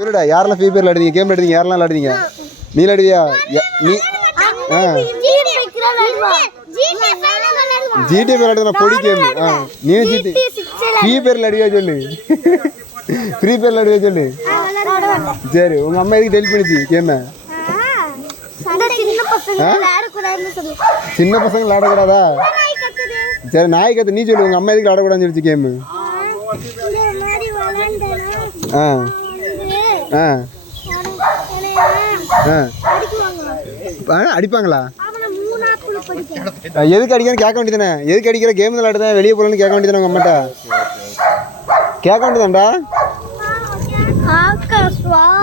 சொல்லுடா யாரெல்லாம் free fire விளையாடுறீங்க கேம் விளையாடுறீங்க யாரெல்லாம் விளையாடுறீங்க நீ விளையாடுவியா நீ ஜிடிஏ விளையாடுறா பொடி கேம் நீ ஜிடி ஃப்ரீ ஃபயர் விளையாடுவியா சொல்லு ஃப்ரீ ஃபயர் விளையாடுவியா சொல்லு சரி உங்க அம்மா எதுக்கு டெலிட் பண்ணிச்சு கேமை சின்ன பசங்க விளையாடக்கூடாதா சரி நாய் கத்து நீ சொல்லு உங்க அம்மா எதுக்கு விளையாடக்கூடாதுன்னு சொல்லிச்சு கேமு அடிப்பாங்களா எதுக்கு அடிக்கணும் கேட்க வேண்டியதானே எதுக்கு அடிக்கிற கேம் விளையாடுதான் வெளியே போகலன்னு கேட்க வேண்டியதானே உங்க அம்மாட்ட கேட்க வேண்டியதான்டா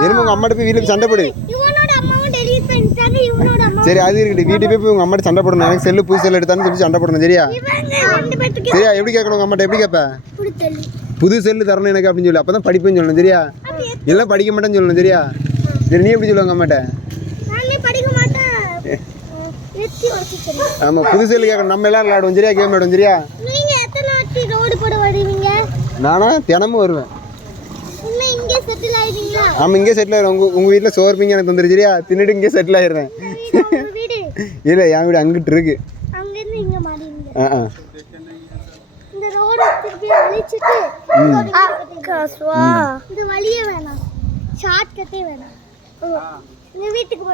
எருமை உங்க அம்மாட்ட போய் வீட்டுக்கு சண்டை போடு சரி அது இருக்கட்டும் வீட்டுக்கு போய் உங்க அம்மாட்ட சண்டை போடணும் எனக்கு செல்லு புது செல்லு எடுத்தான்னு சொல்லி சண்டை போடணும் சரியா சரியா எப்படி கேட்கணும் உங்க அம்மாட்ட எப்படி கேட்ப புது செல்லு தரணும் எனக்கு அப்படின்னு சொல்லி அப்பதான் படிப்புன்னு சொல்லணும் சரியா எல்லாம் படிக்க மாட்டேன்னு சொல்லணும் சரியா சரி நீ எப்படி சொல்லுவாங்க அம்மாட்ட ஆமா புது செல்லு கேட்கணும் நம்ம எல்லாம் விளையாடுவோம் சரியா கேம் விளையாடுவோம் சரியா நானா தினமும் வருவேன் ஆமா இங்கே செட்டில் ஆயிரும் உங்க வீட்டுல சோர்ப்பீங்க எனக்கு தந்துரு சரியா தின்னுட்டு இங்கே செட்டில் ஆயிடுறேன் இல்ல என் வீடு அங்கிட்டு இருக்கு இந்த வழியே வேணாம் ஷார்ட் கட்டே வேணாம் வீட்டுக்கு